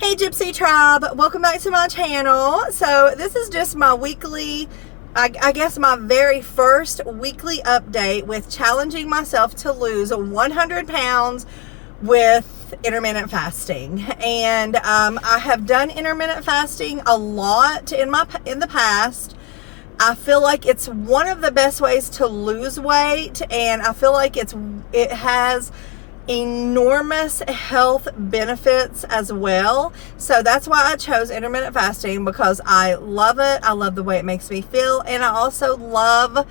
Hey Gypsy Tribe, welcome back to my channel. So this is just my weekly, I guess my very first weekly update with challenging myself to lose 100 pounds with intermittent fasting. And I have done intermittent fasting a lot in the past. I feel like it's one of the best ways to lose weight, and I feel like it has enormous health benefits as well. So that's why I chose intermittent fasting, because I love it. I love the way it makes me feel, and I also love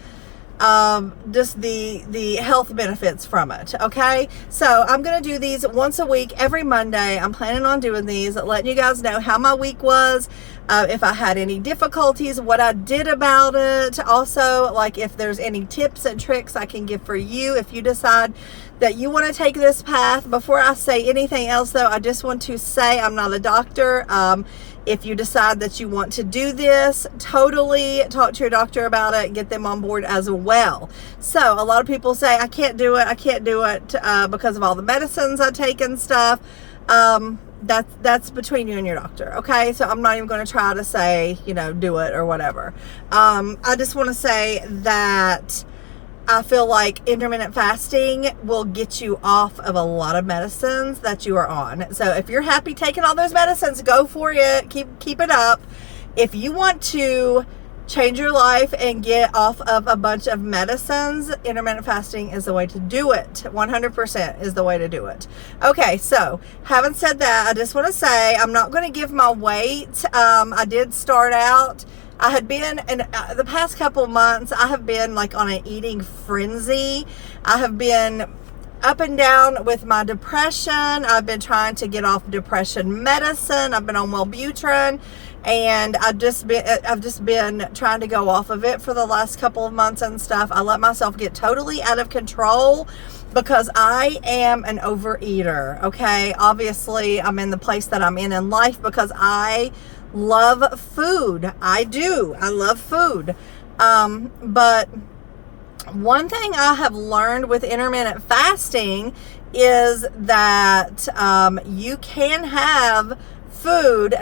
just the health benefits from it. Okay, so I'm gonna do these once a week, every Monday. I'm planning on doing these, letting you guys know how my week was, if I had any difficulties, what I did about it. Also, like, if there's any tips and tricks I can give for you if you decide that you want to take this path. Before I say anything else, though, I just want to say I'm not a doctor. If you decide that you want to do this, totally talk to your doctor about it, get them on board as well. So a lot of people say, I can't do it because of all the medicines I take and stuff. That's between you and your doctor, okay? So I'm not even going to try to say, do it or whatever. I just want to say that I feel like intermittent fasting will get you off of a lot of medicines that you are on. So if you're happy taking all those medicines, go for it. Keep it up. If you want to change your life and get off of a bunch of medicines, intermittent fasting is the way to do it. 100% is the way to do it. Okay, so having said that, I just want to say I'm not going to give my weight. I did start out, I had been, in the past couple months, I have been like on an eating frenzy. I have been up and down with my depression. I've been trying to get off depression medicine. I've been on Wellbutrin, and I've just been trying to go off of it for the last couple of months and stuff. I let myself get totally out of control because I am an overeater, okay? Obviously, I'm in the place that I'm in life because I love food. I do. I love food. But one thing I have learned with intermittent fasting is that you can have food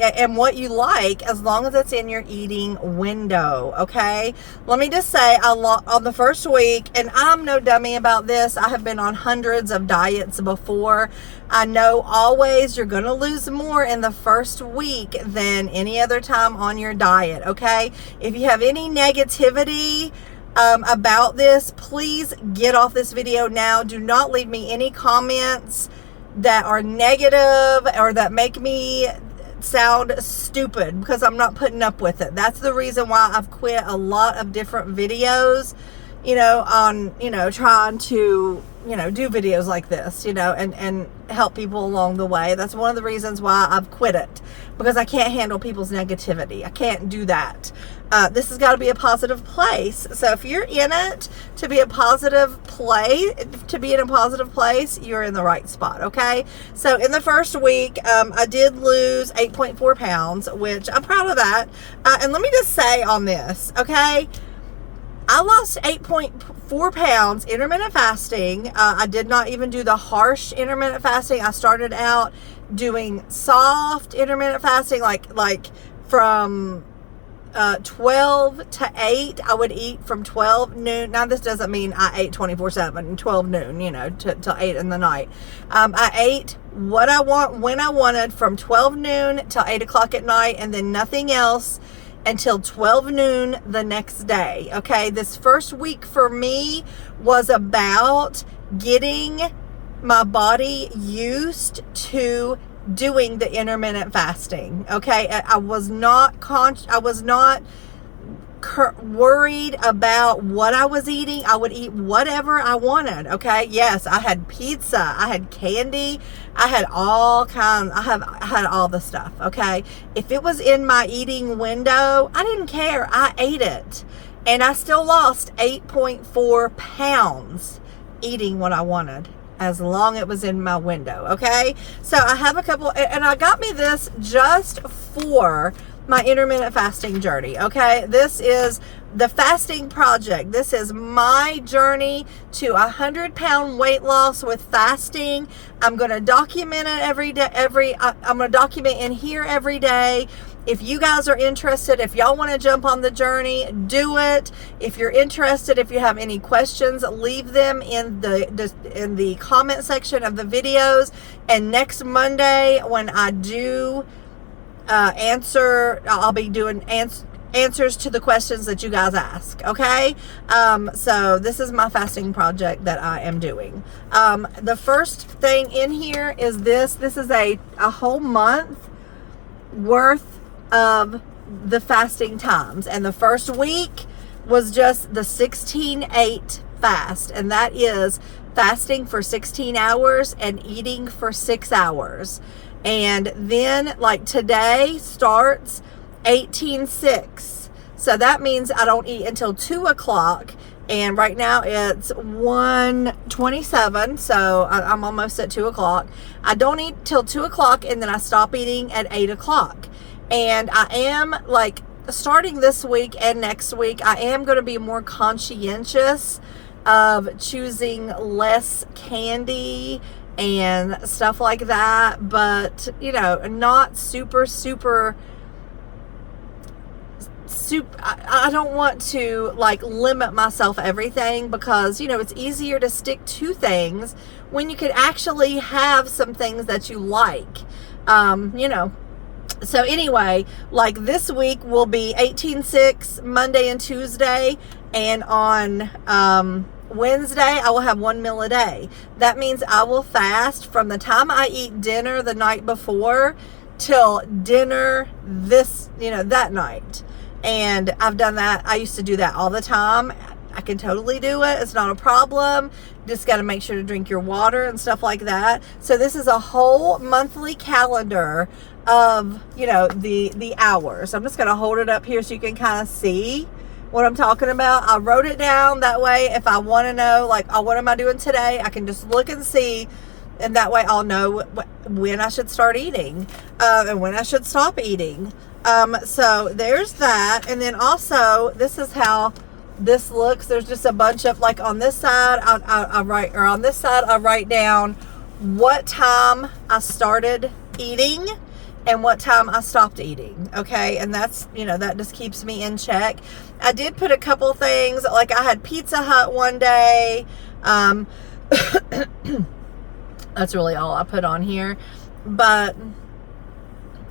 and what you like as long as it's in your eating window. Okay, let me just say, on the first week, and I'm no dummy about this, I have been on hundreds of diets before. I know always you're gonna lose more in the first week than any other time on your diet. Okay, if you have any negativity about this, please get off this video now. Do not leave me any comments that are negative or that make me sound stupid, because I'm not putting up with it. That's the reason why I've quit a lot of different videos, on, trying to, do videos like this, and help people along the way. That's one of the reasons why I've quit it, because I can't handle people's negativity. I can't do that. This has got to be a positive place. So if you're in it to be in a positive place, you're in the right spot. Okay. So in the first week, I did lose 8.4 pounds, which I'm proud of that. And let me just say on this, okay, I lost 8.4 pounds intermittent fasting. I did not even do the harsh intermittent fasting. I started out doing soft intermittent fasting, like from 12 to 8. I would eat from 12 noon. Now, this doesn't mean I ate 24/7, 12 noon, till 8 in the night. I ate what I want when I wanted from 12 noon till 8 o'clock at night, and then nothing else until 12 noon the next day. Okay, this first week for me was about getting my body used to doing the intermittent fasting. Okay, I was not worried about what I was eating. I would eat whatever I wanted. Okay, yes, I had pizza, I had candy, I had all kinds. I had all the stuff. Okay, if it was in my eating window, I didn't care. I ate it, and I still lost 8.4 pounds eating what I wanted, as long as it was in my window. Okay, so I have a couple, and I got me this just for my intermittent fasting journey. Okay, this is the fasting project. This is my journey to 100-pound weight loss with fasting. I'm going to document it every day. I'm going to document in here every day. If you guys are interested, if y'all want to jump on the journey, do it. If you're interested, if you have any questions, leave them in the comment section of the videos. And next Monday, when I do I'll be doing answers to the questions that you guys ask. Okay. So this is my fasting project that I am doing. The first thing in here is this is a whole month worth of the fasting times. And the first week was just the 16-8 fast. And that is fasting for 16 hours and eating for 6 hours. And then like today starts 18-6. So that means I don't eat until 2 o'clock. And right now it's 1:27. So I'm almost at 2 o'clock. I don't eat till 2 o'clock, and then I stop eating at 8 o'clock. And I am like starting this week and next week, I am going to be more conscientious of choosing less candy and stuff like that, but you know, not super I don't want to like limit myself everything, because you know, it's easier to stick to things when you could actually have some things that you like. You know, so anyway, like this week will be 18-6 Monday and Tuesday, and on Wednesday I will have 1 meal a day. That means I will fast from the time I eat dinner the night before till dinner that night. And I've done that. I used to do that all the time. I can totally do it. It's not a problem. Just got to make sure to drink your water and stuff like that. So this is a whole monthly calendar of, you know, the hours. I'm just going to hold it up here so you can kind of see what I'm talking about. I wrote it down. That way, if I want to know, like, oh, what am I doing today? I can just look and see. And that way I'll know when I should start eating and when I should stop eating. So there's that. And then also, this is how this looks. There's just a bunch of, like, on this side, I write down what time I started eating and what time I stopped eating. Okay. And that's, you know, that just keeps me in check. I did put a couple things, like I had Pizza Hut one day. That's really all I put on here. But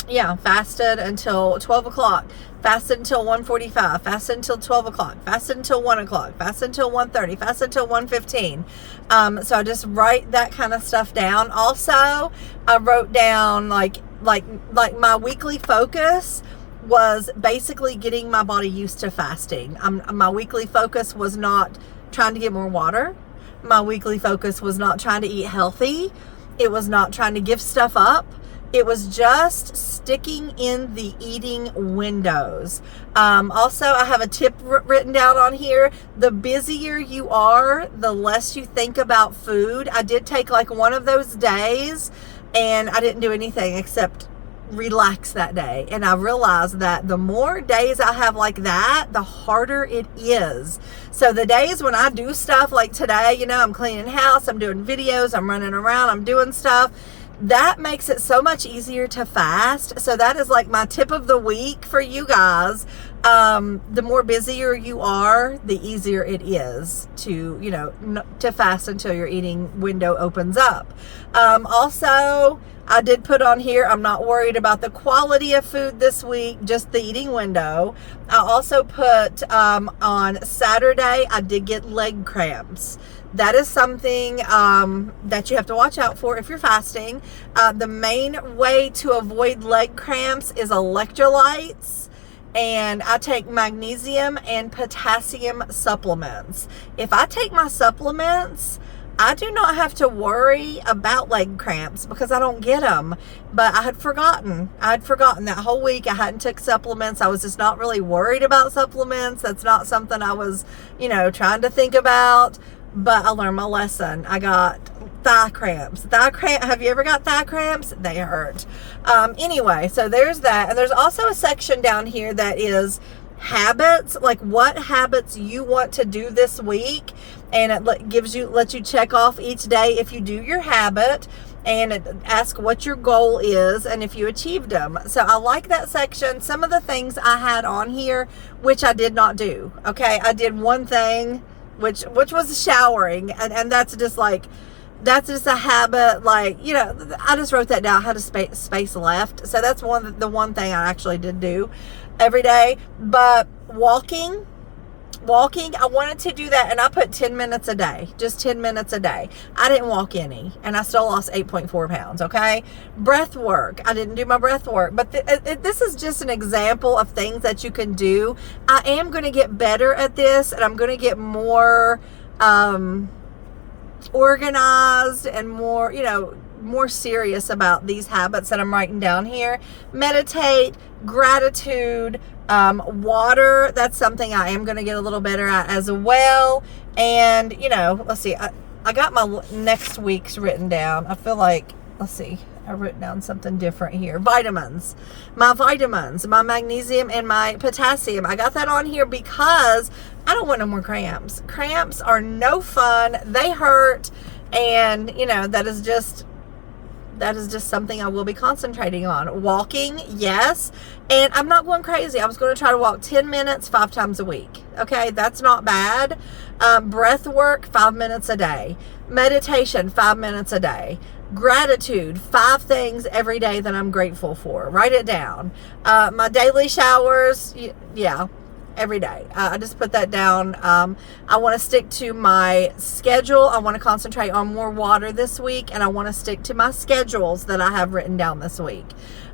yeah, fasted until 12 o'clock, fasted until 1:45, fasted until 12 o'clock, fasted until 1 o'clock, fasted until 1:30, fasted until 1:15. So I just write that kind of stuff down. Also, I wrote down like my weekly focus was basically getting my body used to fasting. My weekly focus was not trying to get more water. My weekly focus was not trying to eat healthy. It was not trying to give stuff up. It was just sticking in the eating windows. Also, I have a tip written down on here. The busier you are, the less you think about food. I did take like one of those days and I didn't do anything except relax that day. And I realized that the more days I have like that, the harder it is. So the days when I do stuff like today, you know, I'm cleaning house, I'm doing videos, I'm running around, I'm doing stuff, that makes it so much easier to fast. So that is like my tip of the week for you guys. The more busier you are, the easier it is to, you know, to fast until your eating window opens up. Also, I did put on here, I'm not worried about the quality of food this week, just the eating window. I also put on Saturday, I did get leg cramps. That is something that you have to watch out for if you're fasting. The main way to avoid leg cramps is electrolytes. And I take magnesium and potassium supplements. If I take my supplements, I do not have to worry about leg cramps because I don't get them. But I had forgotten that whole week I hadn't took supplements. I was just not really worried about supplements. That's not something I was, you know, trying to think about. But I learned my lesson. I got thigh cramps. Have you ever got thigh cramps? They hurt. Anyway, so there's that. And there's also a section down here that is habits, like what habits you want to do this week, and it lets you check off each day if you do your habit, and it asks what your goal is and if you achieved them. So I like that section. Some of the things I had on here which I did not do. Okay, I did one thing which was showering, and that's just a habit. Like, you know, I just wrote that down. I had a space left, so that's the one thing I actually did do every day. But walking, I wanted to do that, and I put 10 minutes a day, just 10 minutes a day. I didn't walk any, and I still lost 8.4 pounds. Okay, breath work, I didn't do my breath work, but this is just an example of things that you can do. I am going to get better at this, and I'm going to get more organized and more, you know, more serious about these habits that I'm writing down here. Meditate, gratitude, water, that's something I am going to get a little better at as well. And, you know, let's see, I got my next week's written down. I feel like, let's see, I wrote down something different here. Vitamins, my magnesium and my potassium. I got that on here because I don't want no more cramps. Cramps are no fun. They hurt. And, you know, that is just something I will be concentrating on. Walking, yes. And I'm not going crazy. I was going to try to walk 10 minutes 5 times a week. Okay, that's not bad. Breath work, 5 minutes a day. Meditation, 5 minutes a day. Gratitude, 5 things every day that I'm grateful for. Write it down. My daily showers, yeah, every day. I just put that down. I want to stick to my schedule. I want to concentrate on more water this week, and I want to stick to my schedules that I have written down this week.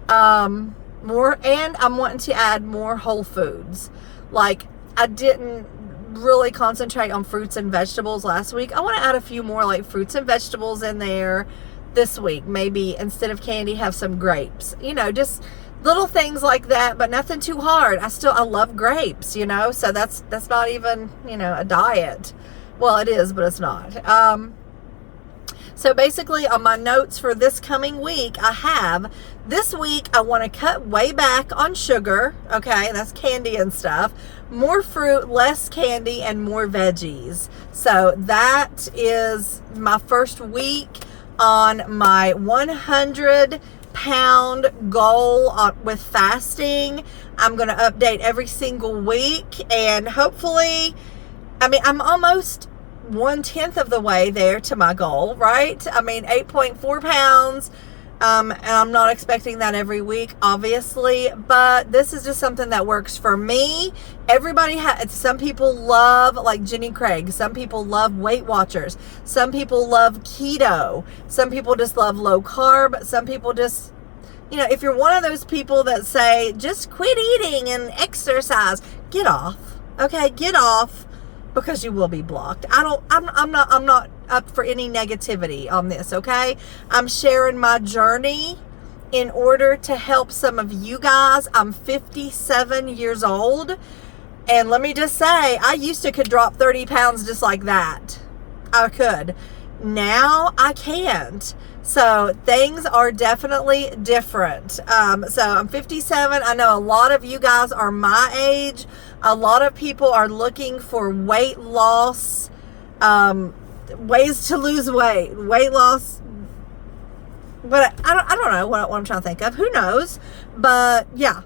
And I'm wanting to add more whole foods. Like, I didn't really concentrate on fruits and vegetables last week. I want to add a few more like fruits and vegetables in there this week. Maybe instead of candy, have some grapes. You know, just little things like that, but nothing too hard. I love grapes, you know, so that's not even, you know, a diet. Well, it is, but it's not. So basically on my notes for this coming week, I have this week, I want to cut way back on sugar. Okay, that's candy and stuff. More fruit, less candy, and more veggies. So that is my first week on my 100-pound goal with fasting. I'm going to update every single week, and hopefully, I mean, I'm almost 1/10 of the way there to my goal, right? I mean, 8.4 pounds. And I'm not expecting that every week, obviously, but this is just something that works for me. Everybody some people love, like Jenny Craig. Some people love Weight Watchers. Some people love keto. Some people just love low carb. Some people just, you know, if you're one of those people that say, just quit eating and exercise, get off. Okay, get off, because you will be blocked. I'm not up for any negativity on this, okay? I'm sharing my journey in order to help some of you guys. I'm 57 years old, and let me just say, I used to could drop 30 pounds just like that. I could. Now I can't. So things are definitely different. So I'm 57. I know a lot of you guys are my age. A lot of people are looking for weight loss, ways to lose weight loss. But I don't know what I'm trying to think of. Who knows? But yeah.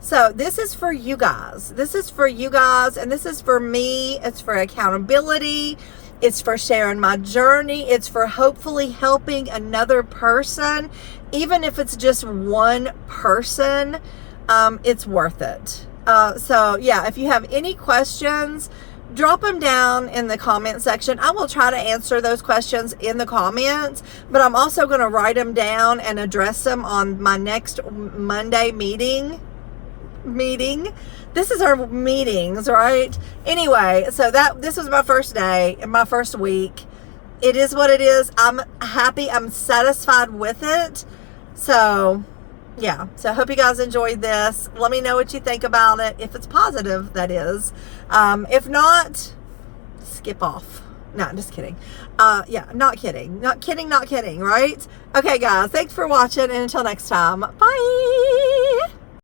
So this is for you guys. This is for you guys, and this is for me. It's for accountability. It's for sharing my journey. It's for hopefully helping another person. Even if it's just one person, it's worth it. So yeah, if you have any questions, drop them down in the comment section. I will try to answer those questions in the comments, but I'm also going to write them down and address them on my next Monday meeting. This is our meetings, right? Anyway, so this was my first day and my first week. It is what it is. I'm happy. I'm satisfied with it. So yeah, so I hope you guys enjoyed this. Let me know what you think about it, if it's positive, that is. If not, skip off. No, just kidding. Yeah, not kidding, right? Okay, guys, thanks for watching, and until next time, bye.